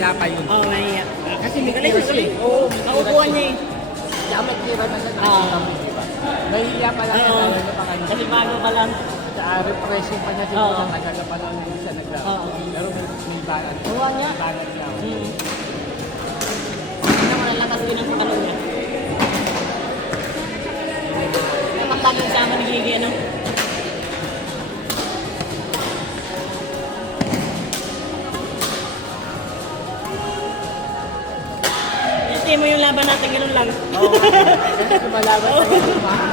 nahihiya pa yun. Oo, nahiya. Kasi may Galing, crush galing. eh. Oo, naupuan niya eh. Kaya may tira na sa Oo. diba? Nahihiya pa lang Oo. yan, ano pa kanya. Kasi bago pa lang. Refreshing pa niya siguro, Oo. tagal pa lang hindi siya naglaro. Oo. Pero may balan. Oo nga. Balan niya. Ano mo nalakas din ang pakalo niya. Dapat laging sama ni Gigi, ano? Hindi mo yung laban natin, ganun lang. Oo. Kasi lumalaban tayo yung mga.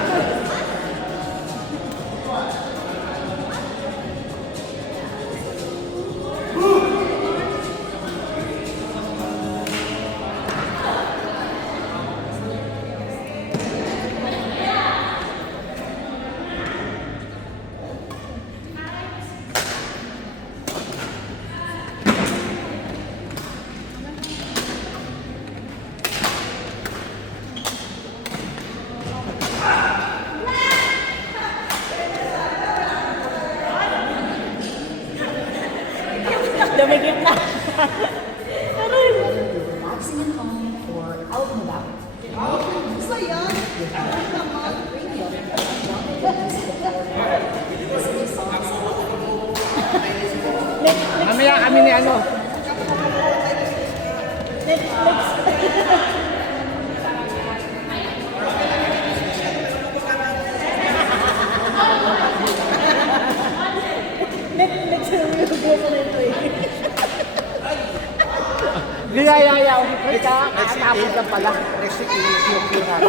Dumigit na. Aray. Maximum home or out and about. Mamaya kami ni ano. Next yung gusto na ito eh. Giyayayaw. Ay, kakatapos lang pala. Next week, i-cure natin.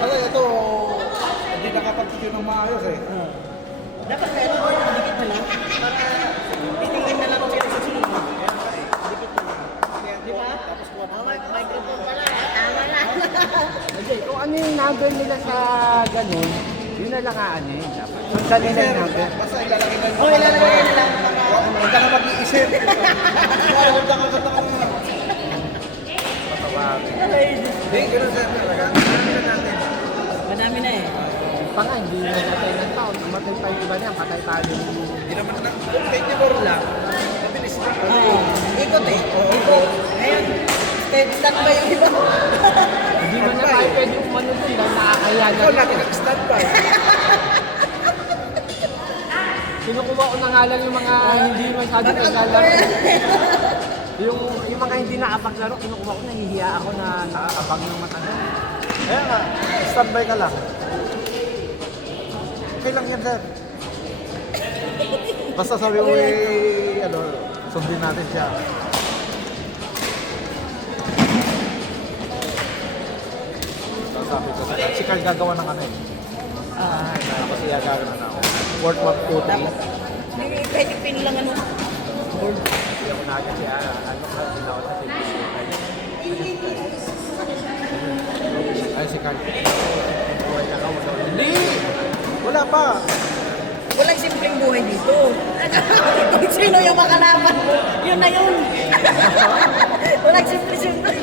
Kasi ito, hindi nakapag-cure ng maayos eh. Dapat may ano, dikit na lang. Para titingin na lang kung sino susunod mo. Dikit na lang. Di ba? Oh, microphone pala. Tama na. Hindi, kung ano yung number nila sa ganun, yun na lang ano eh. Dapat. Ang galing na yung number. Basta ilalagay lang. Oh, ilalagay na lang. Huwag ka na mag-iisip. Huwag ka na Hindi, gano'n sir. Talaga. Gano'n na natin. Madami na eh. Pa nga, hindi na natay ng taon. Matay pa yung iba niya, patay tayo. Hindi naman na. Kung 24 lang, mabilis na. Oo. Ikot eh. Ikot. Ngayon, stand ba yung iba? Hindi mo na tayo pwede umano dun dahil nakakaya na Ikaw rin. lagi nag-standby. Kinukuha ko na nga lang yung mga hindi masyado naglalaro. Yung mga hindi nakapaglaro, kinukuha ko, nahihiya ako na nakakabang ng matagal. Kaya nga, standby ka lang. Okay lang yan, sir. Basta sabi mo ano, sundin natin siya. So, sabi ko, si Carl gagawa ng ano eh. Tapos siya gagawa na ako. Worth of 2-3. Pwede pin lang ano. Hindi ako naagad siya, ano ka, hindi ako sa Ay, si Carl. buhay na ako. Hindi! Wala pa! Walang simpleng buhay dito. Kung sino yung makalaban mo, yun na yun. Walang simple-simple.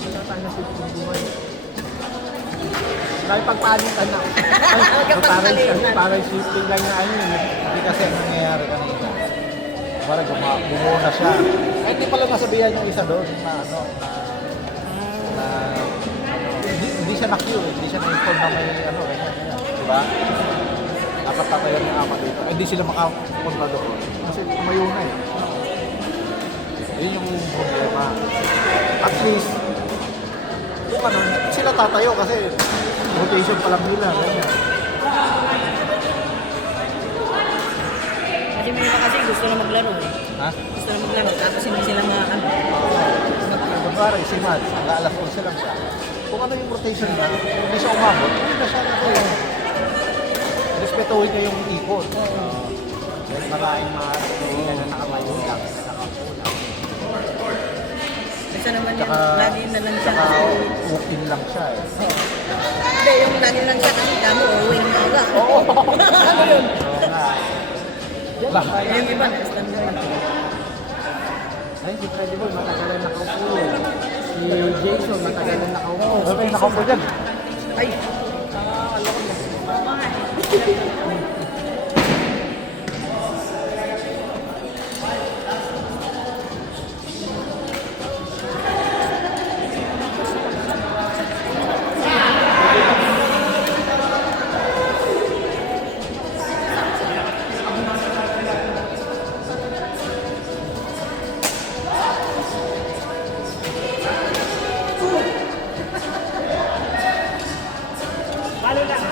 Wala tayo na sipong buhay. Dahil pagpalitan na. Parang shifting lang na ano yun. Hindi kasi ang nangyayari kanina. Parang bumuo na siya. Eh, hindi pala nasabihan yung isa doon na ano, na hindi siya na-cue, hindi siya na-inform na may ano, ganyan. Diba? Dapat tatayan yung ama dito. Eh, hindi sila makapunta doon. Kasi tumayo na eh. Yun yung problema. At least, kung ano, sila tatayo kasi rotation pa lang nila. Ganyan. Kasi may iba kasi gusto na maglaro eh. Ha? Gusto na maglaro, tapos hindi sila ano. Kunwari, si Mads, alas 11 lang siya. Kung ano yung rotation niya, hindi siya umabot, hindi na siya respetuhin niya yung ikot. Dahil maraming mga hindi na nakamayo lang, nakaupo lang. Kasi naman yung Tsaka- lagi na lang siya. Saka walk-in lang siya eh. Hindi, yung lagi lang siya kasi damo, uwi ng maaga. Oo. Ano yun? Oo nga. Lah, Yung iba, na-standby. Ay, si Freddy Boy, matagal na nakaupo. Si Jason, matagal na nakaupo. okay, nakaupo dyan. Ay, Palo lang.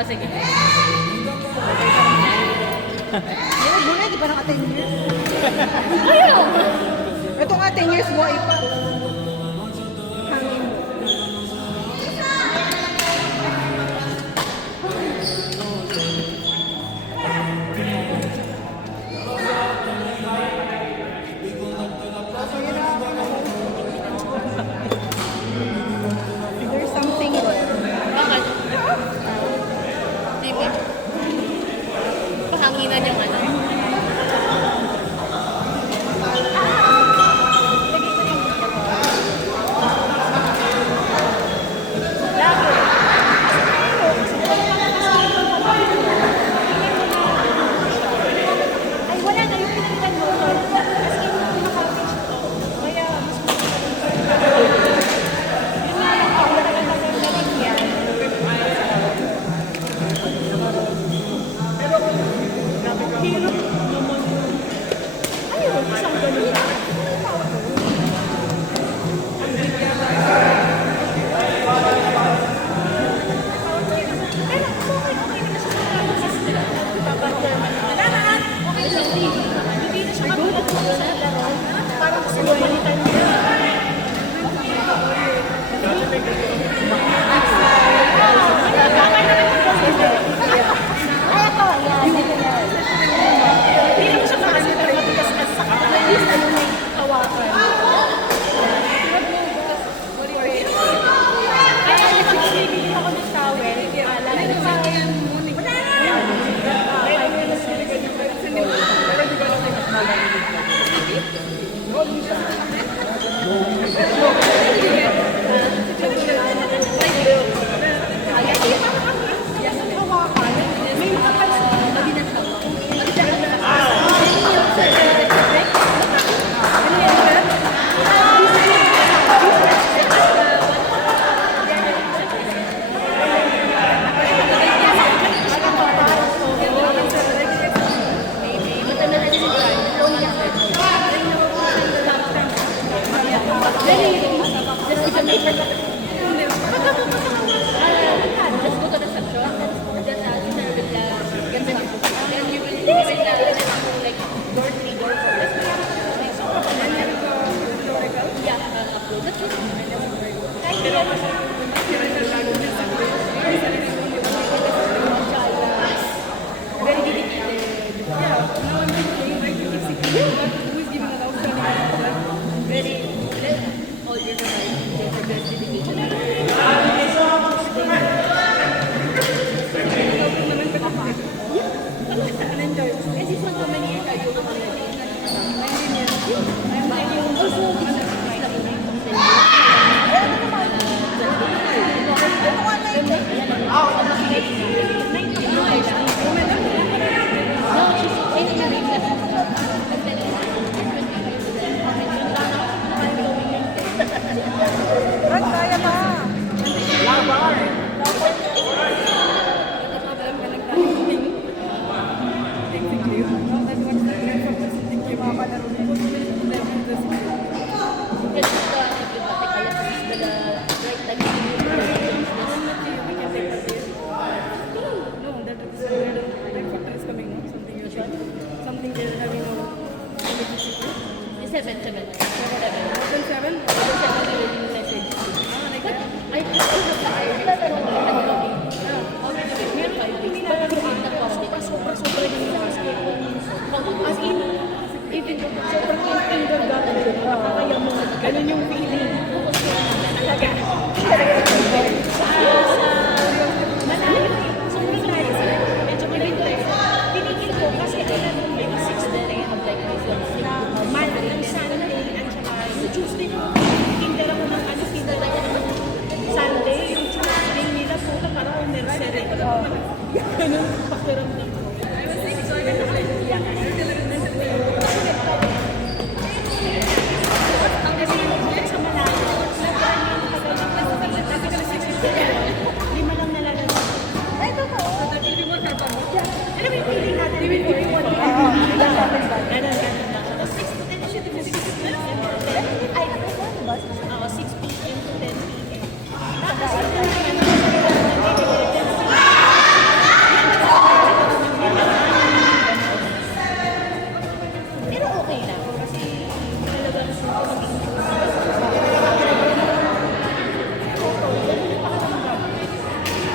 Oh, sige. Yung muna, di ba naka 10 years? Ayaw! Ito nga 10 years buhay pa. Hangin mo. Very dedicated. Yeah, now I'm playing my music. Who is giving a loud sounding very all year round. Very dedicated. Kasi sa mga years I do I'm also something they're having seven. As in, even sobrang kindergarten ko, kaya mo, ganun yung feeling. Talaga. Malayo. Sobrang layo. Medyo maligay. Tinigil ko kasi alam mo may 6 na rin ang like Monday, Sunday, at saka yung Tuesday ko. Kinder ako ng ano, kinder ako ng Sunday, yung Tuesday nila po, parang nursery. Ganun pakiramdam ko. Ang kasi sa malayo, lima lang nalalala. Ay, totoo. Alam mo yung feeling natin, yung feeling mo. Tapos 6 to 10 siya, 6 to 10 ay, ako 6 p.m. to 10 p.m. Pero okay lang kasi talagang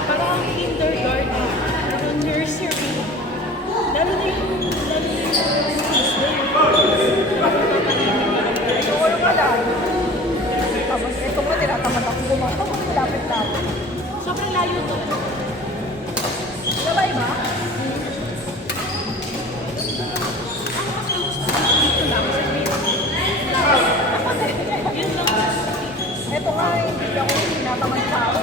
parang kindergarten, parang nursery. Lalo na yung Siguro wala. Tapos ito mo, tinatamad ako gumawa. Tapos malapit-lapit. sobrang layo to. Sabay ba? Ito nga, hindi ako tinatamad sa